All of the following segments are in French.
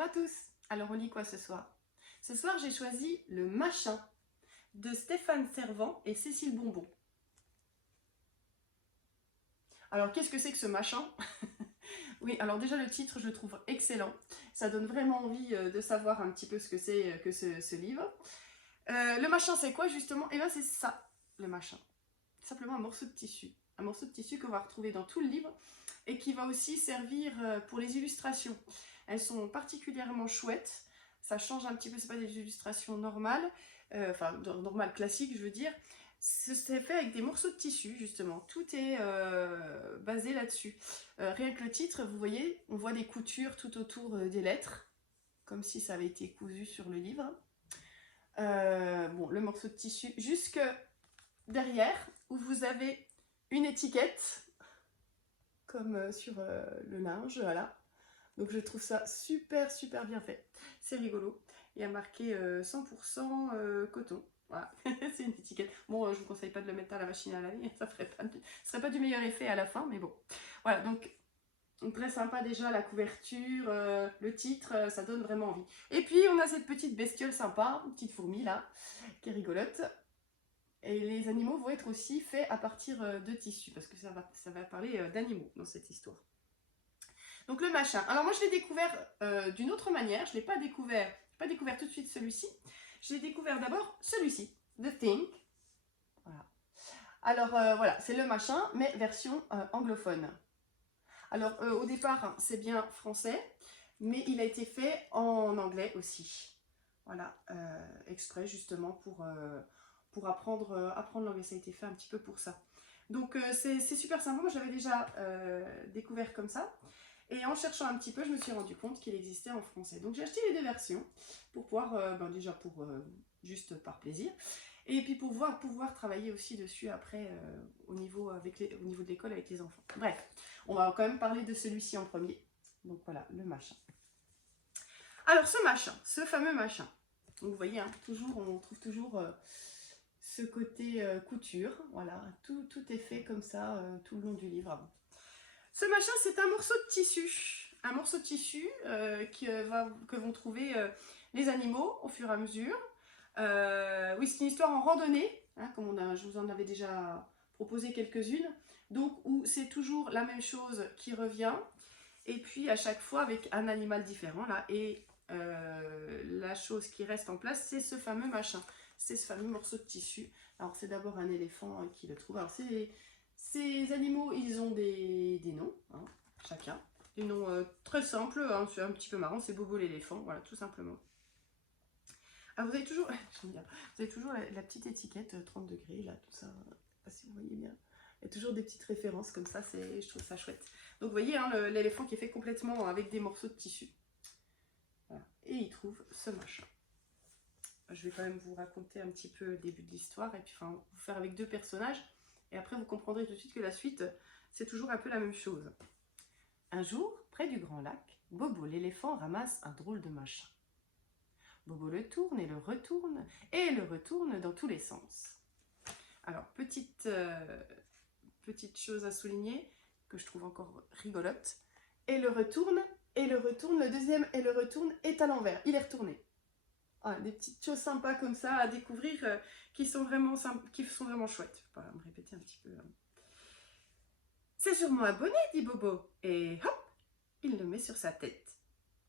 Bonjour à tous. Alors on lit quoi ce soir? Ce soir j'ai choisi Le Machin de Stéphane Servant et Cécile Bonbon. Alors qu'est-ce que c'est que ce machin? Oui, alors déjà le titre je le trouve excellent. Ça donne vraiment envie de savoir un petit peu ce que c'est que ce livre. Le machin c'est quoi justement? Eh bien c'est ça, le machin. Simplement un morceau de tissu. Un morceau de tissu qu'on va retrouver dans tout le livre et qui va aussi servir pour les illustrations. Elles sont particulièrement chouettes. Ça change un petit peu, c'est pas des illustrations normales, enfin normales classiques je veux dire. C'est fait avec des morceaux de tissu justement. Tout est basé là-dessus. Rien que le titre, vous voyez, on voit des coutures tout autour des lettres, comme si ça avait été cousu sur le livre. Bon, le morceau de tissu jusque derrière où vous avez une étiquette comme sur le linge, voilà. Donc je trouve ça super bien fait. C'est rigolo. Il y a marqué 100% coton. Voilà, c'est une étiquette. Bon, je vous conseille pas de le mettre à la machine à laver, ça serait pas du meilleur effet à la fin, mais bon. Voilà, donc très sympa déjà la couverture, le titre, ça donne vraiment envie. Et puis on a cette petite bestiole sympa, une petite fourmi là, qui est rigolote. Et les animaux vont être aussi faits à partir de tissus, parce que ça va parler d'animaux dans cette histoire. Donc le machin. Alors moi je l'ai découvert d'une autre manière. Je n'ai pas découvert tout de suite celui-ci. Je l'ai découvert d'abord celui-ci, The Thing. Voilà. Alors voilà, c'est le machin, mais version anglophone. Alors au départ, hein, c'est bien français, mais il a été fait en anglais aussi. Voilà, exprès justement pour apprendre l'anglais. Ça a été fait un petit peu pour ça. Donc c'est super sympa. Moi j'avais déjà découvert comme ça. Et en cherchant un petit peu, je me suis rendu compte qu'il existait en français. Donc j'ai acheté les deux versions pour pouvoir, déjà pour juste par plaisir, et puis pour pouvoir travailler aussi dessus après au niveau de l'école avec les enfants. Bref, on va quand même parler de celui-ci en premier. Donc voilà, le machin. Alors ce machin, ce fameux machin. Donc vous voyez, hein, on trouve toujours ce côté couture. Voilà, tout est fait comme ça tout le long du livre. Ce machin, c'est un morceau de tissu. Un morceau de tissu que vont trouver les animaux au fur et à mesure. Oui, c'est une histoire en randonnée, hein, comme je vous en avais déjà proposé quelques-unes. Donc, où c'est toujours la même chose qui revient. Et puis, à chaque fois, avec un animal différent. Là, et la chose qui reste en place, c'est ce fameux machin. C'est ce fameux morceau de tissu. Alors, c'est d'abord un éléphant qui le trouve. Alors, ces animaux, ils ont des noms, hein, chacun. Des noms très simples, hein, c'est un petit peu marrant, c'est Bobo l'éléphant, voilà, tout simplement. Alors vous avez toujours, la petite étiquette 30 degrés, là, tout ça, je ne sais pas si vous voyez bien. Il y a toujours des petites références comme ça, je trouve ça chouette. Donc vous voyez, hein, l'éléphant qui est fait complètement avec des morceaux de tissu. Voilà. Et il trouve ce machin. Je vais quand même vous raconter un petit peu le début de l'histoire, et puis enfin, vous faire avec deux personnages. Et après, vous comprendrez tout de suite que la suite, c'est toujours un peu la même chose. Un jour, près du grand lac, Bobo l'éléphant ramasse un drôle de machin. Bobo le tourne et le retourne dans tous les sens. Alors, petite chose à souligner, que je trouve encore rigolote. Et le retourne, le deuxième et le retourne est à l'envers. Il est retourné. Voilà, des petites choses sympas comme ça à découvrir qui sont vraiment chouettes. Je vais pas me répéter un petit peu. C'est sûrement un bonnet, dit Bobo. Et hop, il le met sur sa tête.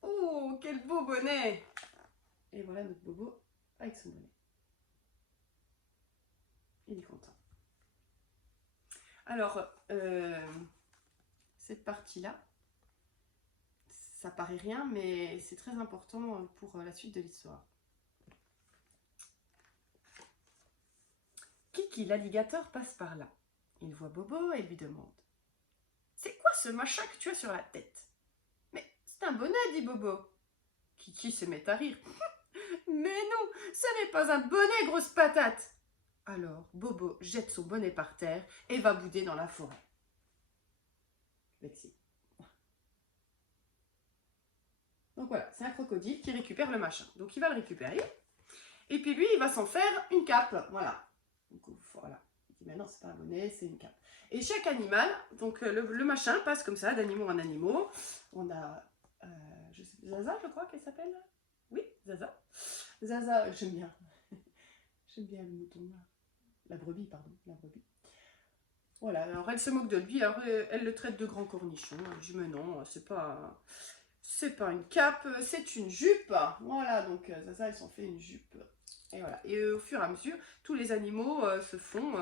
Oh, quel beau bonnet! Et voilà notre Bobo avec son bonnet. Il est content. Alors, cette partie-là, ça paraît rien, mais c'est très important pour la suite de l'histoire. Kiki l'alligator passe par là. Il voit Bobo et lui demande: c'est quoi ce machin que tu as sur la tête? Mais c'est un bonnet, dit Bobo. Kiki se met à rire. Mais non, ce n'est pas un bonnet, grosse patate. Alors Bobo jette son bonnet par terre et va bouder dans la forêt. Vexé. Donc voilà, c'est un crocodile qui récupère le machin. Donc il va le récupérer. Et puis lui, il va s'en faire une cape. Voilà. Donc voilà. Il dit, mais non, c'est pas un bonnet, c'est une cape. Et chaque animal, donc le machin passe comme ça, d'animaux en animaux. On a je sais, Zaza, je crois qu'elle s'appelle. Oui, Zaza. Zaza, j'aime bien. J'aime bien le mouton, là. La brebis, pardon, la brebis. Voilà, alors elle se moque de lui, alors elle le traite de grand cornichon. Je dis, mais non, c'est pas une cape, c'est une jupe. Voilà, donc Zaza, elle s'en fait une jupe. Et voilà, et au fur et à mesure, tous les animaux se font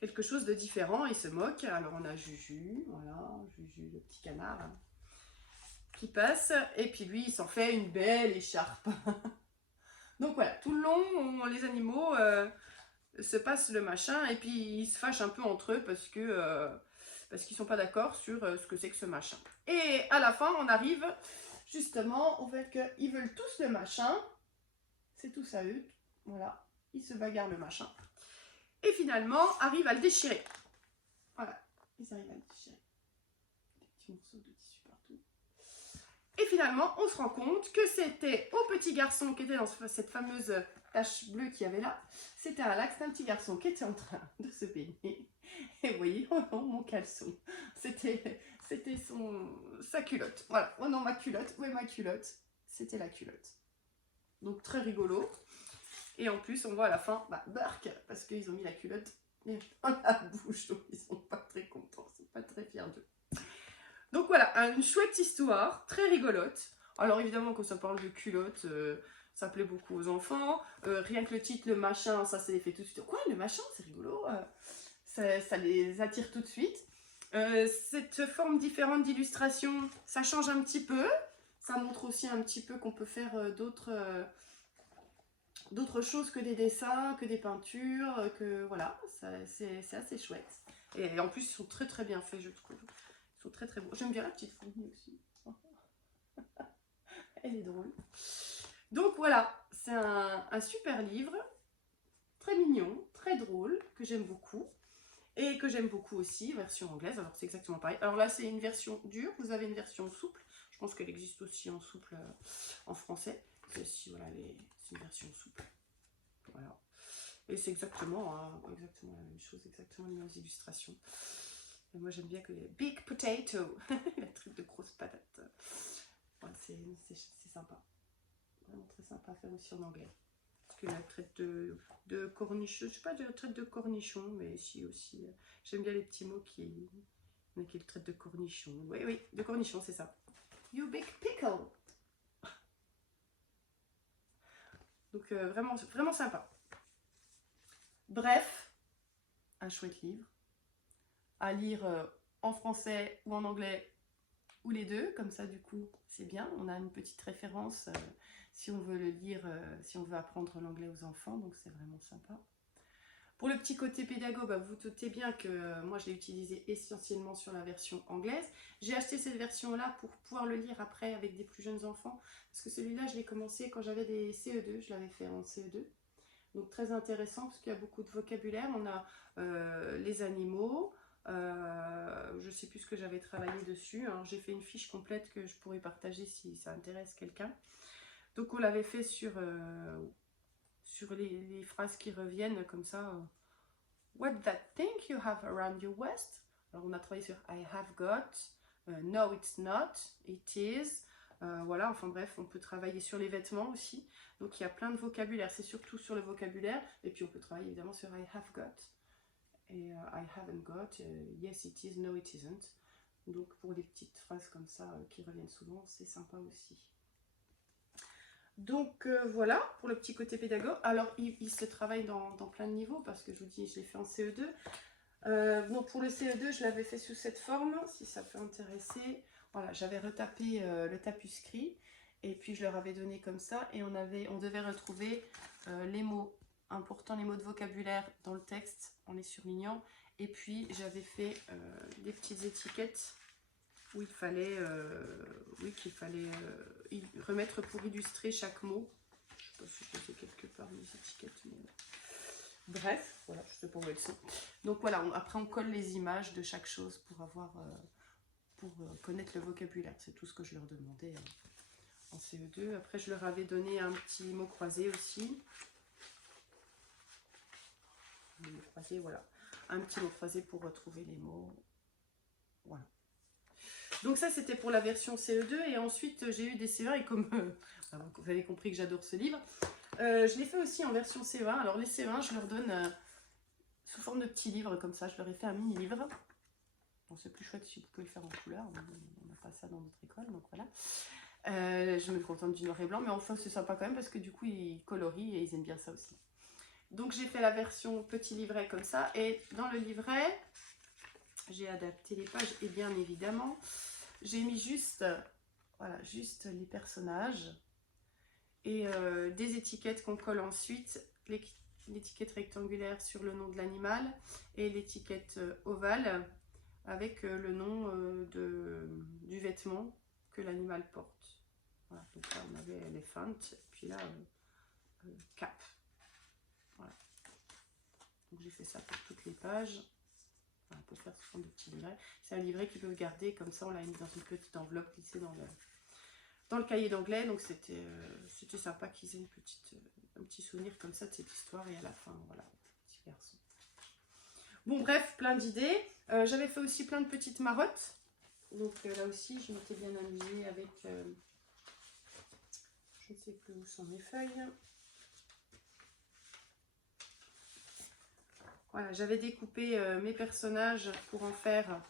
quelque chose de différent, ils se moquent. Alors on a Juju, voilà, Juju, le petit canard, hein, qui passe, et puis lui, il s'en fait une belle écharpe. Donc voilà, tout le long, les animaux se passent le machin, et puis ils se fâchent un peu entre eux parce qu'ils sont pas d'accord sur ce que c'est que ce machin. Et à la fin, on arrive justement au fait qu'ils veulent tous le machin, c'est tous à eux, voilà, ils se bagarrent le machin. Et finalement, arrivent à le déchirer. Voilà, ils arrivent à le déchirer. Des petits morceaux de tissu partout. Et finalement, on se rend compte que c'était au petit garçon qui était dans cette fameuse tache bleue qu'il y avait là. C'était un lac, c'était un petit garçon qui était en train de se baigner. Et vous voyez, oh non, mon caleçon. C'était sa culotte. Voilà, oh non, ma culotte. Où est ma culotte? C'était la culotte. Donc très rigolo. Et en plus, on voit à la fin, bah, bark, parce qu'ils ont mis la culotte dans la bouche. Donc ils sont pas très contents, ils sont pas très fiers d'eux. Donc voilà, une chouette histoire, très rigolote. Alors évidemment, quand ça parle de culotte, ça plaît beaucoup aux enfants. Rien que le titre, le machin, ça c'est fait tout de suite. Quoi, le machin, c'est rigolo. Ça les attire tout de suite. Cette forme différente d'illustration, ça change un petit peu. Ça montre aussi un petit peu qu'on peut faire d'autres choses que des dessins, que des peintures, que voilà, c'est assez chouette. Et en plus, ils sont très très bien faits, je trouve. Ils sont très très beaux. J'aime bien la petite fourmi aussi. Elle est drôle. Donc voilà, c'est un super livre, très mignon, très drôle, que j'aime beaucoup. Et que j'aime beaucoup aussi, version anglaise, alors c'est exactement pareil. Alors là, c'est une version dure, vous avez une version souple. Je pense qu'elle existe aussi en souple en français. Celle-ci, voilà, c'est une version souple. Voilà. Et c'est exactement la même chose, exactement les mêmes illustrations. Et moi, j'aime bien que les big potato, la truc de grosse patate. Ouais, c'est sympa. Vraiment très sympa à faire aussi en anglais. Parce que la traite de cornichon, je sais pas de la traite de cornichon, mais si aussi. J'aime bien les petits mots qui le traite de cornichon. Oui, oui, de cornichon, c'est ça. You big pickle. Donc vraiment, vraiment sympa. Bref, un chouette livre à lire en français ou en anglais ou les deux, comme ça du coup c'est bien, on a une petite référence si on veut le lire, si on veut apprendre l'anglais aux enfants, donc c'est vraiment sympa. Pour le petit côté pédago, bah, vous doutez bien que moi je l'ai utilisé essentiellement sur la version anglaise. J'ai acheté cette version-là pour pouvoir le lire après avec des plus jeunes enfants, parce que celui-là je l'ai commencé quand j'avais des CE2, je l'avais fait en CE2. Donc très intéressant parce qu'il y a beaucoup de vocabulaire, on a les animaux, je ne sais plus ce que j'avais travaillé dessus, hein. J'ai fait une fiche complète que je pourrais partager si ça intéresse quelqu'un. Donc on l'avait fait sur les phrases qui reviennent comme ça. What's that thing you have around your waist? Alors on a travaillé sur I have got, no it's not, it is. Voilà, enfin bref, on peut travailler sur les vêtements aussi. Donc il y a plein de vocabulaire, c'est surtout sur le vocabulaire. Et puis on peut travailler évidemment sur I have got. Et I haven't got, yes it is, no it isn't. Donc pour les petites phrases comme ça qui reviennent souvent, c'est sympa aussi. Donc voilà, pour le petit côté pédagogue. Alors il se travaille dans plein de niveaux, parce que je vous dis, je l'ai fait en CE2. Donc pour le CE2, je l'avais fait sous cette forme, si ça peut intéresser. Voilà, j'avais retapé le tapuscrit, et puis je leur avais donné comme ça, et on devait retrouver les mots importants, les mots de vocabulaire dans le texte, en les surlignant. Et puis j'avais fait des petites étiquettes où il fallait, remettre pour illustrer chaque mot. Je ne sais pas si je les ai quelque part, les étiquettes, mais... Bref, voilà, je sais pas où elles sont. Donc voilà, après on colle les images de chaque chose pour avoir, connaître le vocabulaire. C'est tout ce que je leur demandais en CE2. Après, je leur avais donné un petit mot croisé aussi. Un mot croisé, voilà. Un petit mot croisé pour retrouver les mots. Voilà. Donc ça, c'était pour la version CE2. Et ensuite, j'ai eu des CE1. Et comme vous avez compris que j'adore ce livre, je l'ai fait aussi en version CE1. Alors les CE1, je leur donne sous forme de petits livres comme ça. Je leur ai fait un mini-livre. Bon, c'est plus chouette si vous pouvez le faire en couleur. On n'a pas ça dans notre école, donc voilà. Je me contente du noir et blanc, mais enfin c'est sympa quand même parce que du coup ils colorient et ils aiment bien ça aussi. Donc j'ai fait la version petit livret comme ça, et dans le livret, j'ai adapté les pages et bien évidemment, j'ai mis juste, voilà, juste les personnages et des étiquettes qu'on colle ensuite, l'étiquette rectangulaire sur le nom de l'animal et l'étiquette ovale avec le nom du vêtement que l'animal porte. Voilà, donc là on avait elephant, et puis là cap. Voilà. Donc j'ai fait ça pour toutes les pages. Voilà, on peut faire sous forme de petit livret. C'est un livret qu'ils peuvent garder, comme ça on l'a mis dans une petite enveloppe glissée dans le cahier d'anglais. Donc c'était sympa qu'ils aient un petit souvenir comme ça de cette histoire. Et à la fin, voilà, petit garçon. Bon bref, plein d'idées. J'avais fait aussi plein de petites marottes. Donc là aussi, je m'étais bien amusée avec... je ne sais plus où sont mes feuilles. Voilà, j'avais découpé mes personnages pour en faire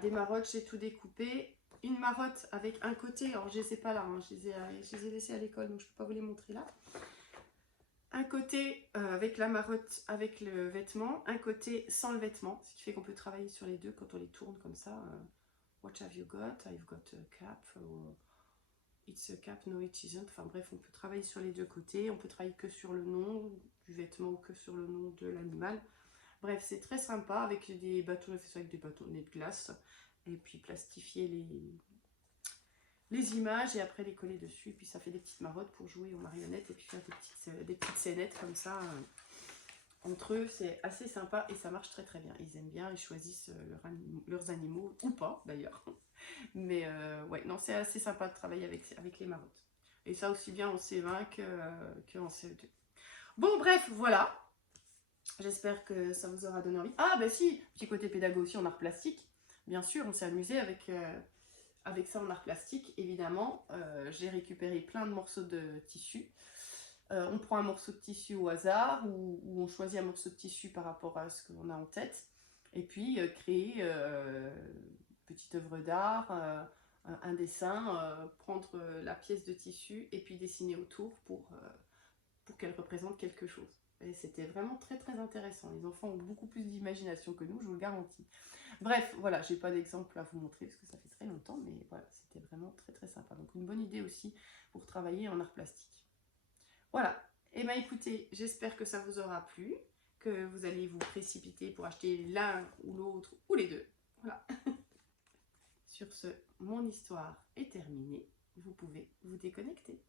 des marottes. J'ai tout découpé. Une marotte avec un côté, alors je ne les ai pas là, hein, je les ai laissés à l'école, donc je ne peux pas vous les montrer là. Un côté avec la marotte, avec le vêtement, un côté sans le vêtement, ce qui fait qu'on peut travailler sur les deux quand on les tourne comme ça. What have you got? I've got a cap. It's a cap, no it isn't. Enfin bref, on peut travailler sur les deux côtés. On peut travailler que sur le nom du vêtement ou que sur le nom de l'animal. Bref, c'est très sympa avec des bâtons, avec des bâtonnets de glace. Et puis plastifier les images et après les coller dessus. Et puis ça fait des petites marottes pour jouer aux marionnettes et puis faire des petites scénettes comme ça. Entre eux, c'est assez sympa et ça marche très très bien. Ils aiment bien, ils choisissent leurs animaux, ou pas d'ailleurs. Mais ouais, non, c'est assez sympa de travailler avec les marottes. Et ça aussi bien en CE1 qu'en CE2. Bon, bref, voilà. J'espère que ça vous aura donné envie. Ah, bah si, petit côté pédago aussi en art plastique. Bien sûr, on s'est amusé avec ça en art plastique, évidemment. J'ai récupéré plein de morceaux de tissu. On prend un morceau de tissu au hasard ou on choisit un morceau de tissu par rapport à ce qu'on a en tête. Et puis créer petite œuvre d'art, un dessin, prendre la pièce de tissu et puis dessiner autour pour qu'elle représente quelque chose. Et c'était vraiment très très intéressant. Les enfants ont beaucoup plus d'imagination que nous, je vous le garantis. Bref, voilà, j'ai pas d'exemple à vous montrer parce que ça fait très longtemps, mais voilà, c'était vraiment très très sympa. Donc une bonne idée aussi pour travailler en art plastique. Voilà, et bien écoutez, j'espère que ça vous aura plu, que vous allez vous précipiter pour acheter l'un ou l'autre ou les deux. Voilà. Sur ce, mon histoire est terminée. Vous pouvez vous déconnecter.